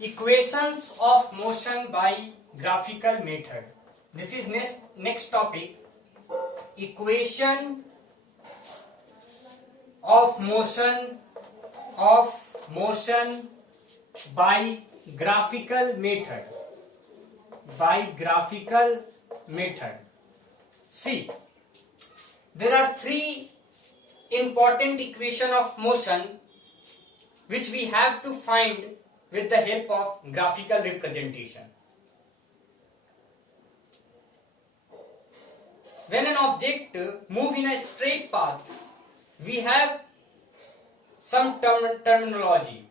Equations of motion by graphical method. This is next topic. Equation of motion by graphical method. By graphical method. See, there are three important equation of motion which we have to find with the help of graphical representation. When an object moves in a straight path, we have some terminology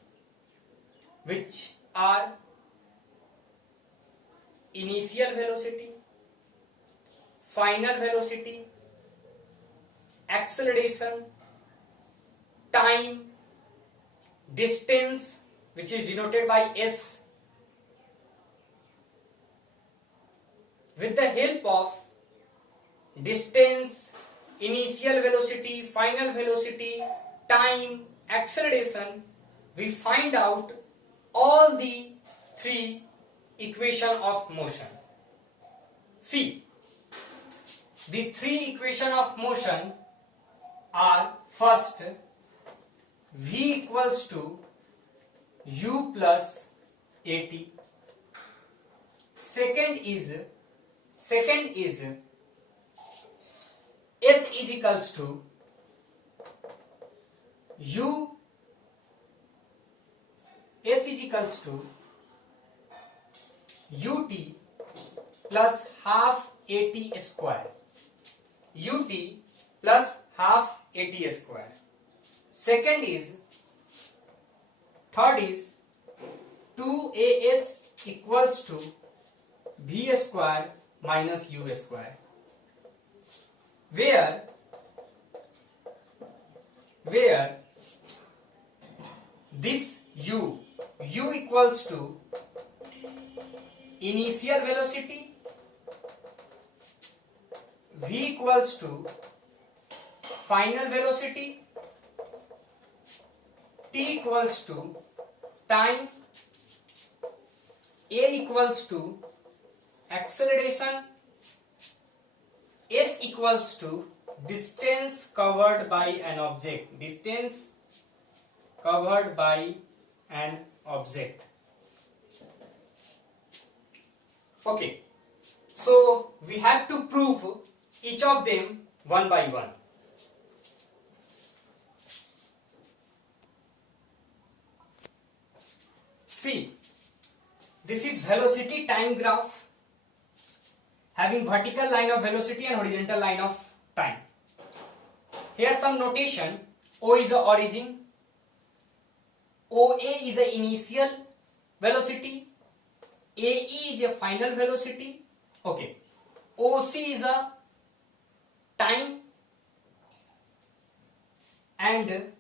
which are initial velocity, final velocity, acceleration, time, distance, which is denoted by S. With the help of distance, initial velocity, final velocity, time, acceleration, we find out all the three equations of motion. See, the three equations of motion are: first, V equals to U plus AT. Second is S is equals to UT plus half AT square. UT plus half AT square. Third is 2AS equals to V square minus U square, where this U equals to initial velocity, V equals to final velocity, T equals to time, A equals to acceleration, S equals to distance covered by an object. Okay, so we have to prove each of them one by one. See, this is velocity time graph having vertical line of velocity and horizontal line of time. Here some notation: O is the origin, OA is the initial velocity, AE is a final velocity, okay. OC is a time, and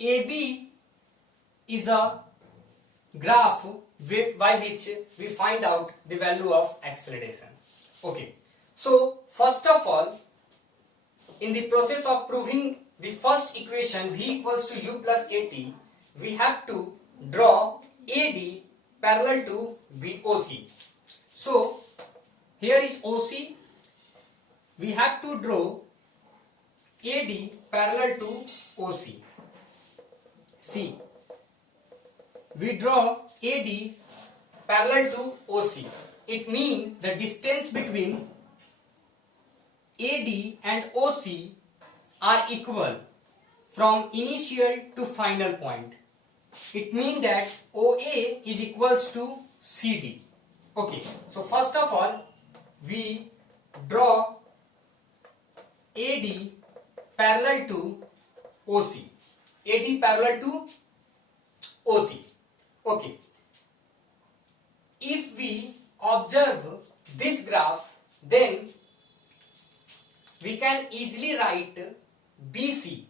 AB is a graph by which we find out the value of acceleration. Okay, so first of all, in the process of proving the first equation V equals to U plus AT, we have to draw AD parallel to BOC. So here is OC, we have to draw AD parallel to OC. See, we draw AD parallel to OC. It means the distance between AD and OC are equal from initial to final point. It means that OA is equals to CD. Okay, so first of all, we draw AD parallel to OC. AD parallel to OC. Okay, if we observe this graph, then we can easily write BC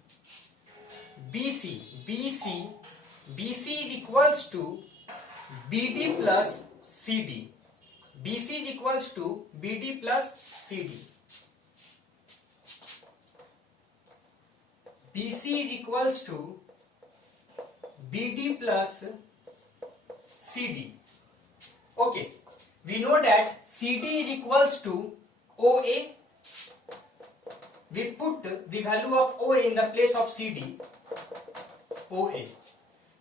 is equals to BD plus CD. BC is equals to BD plus CD. BC is equals to BD plus CD. Okay, we know that CD is equals to OA. We put the value of OA in the place of CD. OA.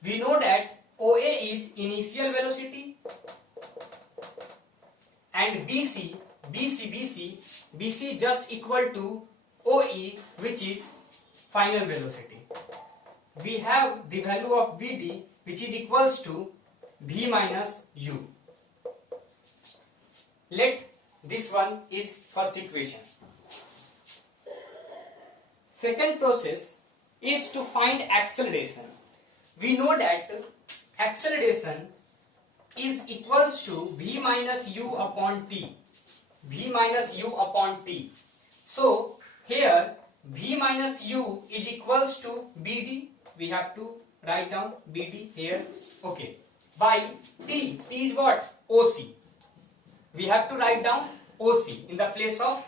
We know that OA is initial velocity, and BC just equal to OE, which is final velocity. We have the value of VD, which is equals to V minus U. Let this one is first equation. Second process is to find acceleration. We know that acceleration is equals to V minus U upon T. V minus U upon T. So here V minus U is equals to BD. We have to write down BD here. Okay. By T. T is what? OC. We have to write down OC in the place of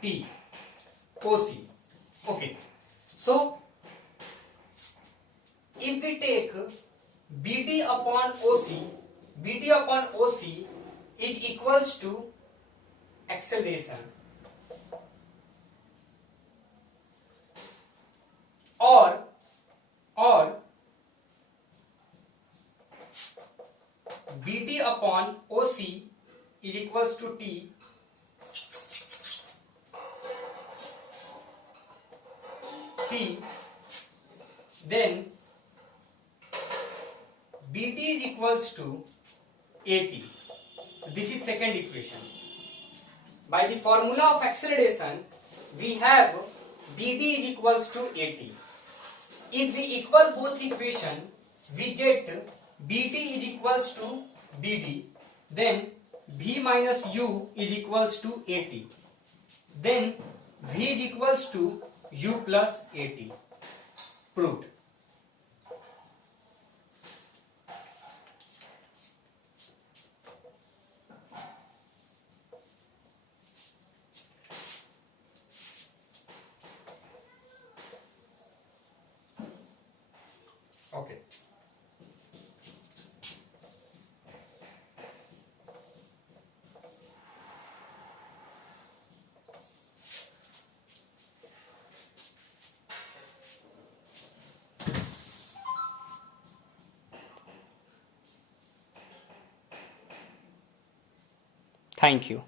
T. OC. Okay. So if we take BD upon OC is equals to acceleration, or BD upon OC is equals to T, then BT is equals to AT. This is second equation. By the formula of acceleration, we have BD is equals to AT. If we equal both equation, we get BT is equals to BD, then V minus U is equals to AT, then V is equals to U plus AT. Proved. Okay. Thank you.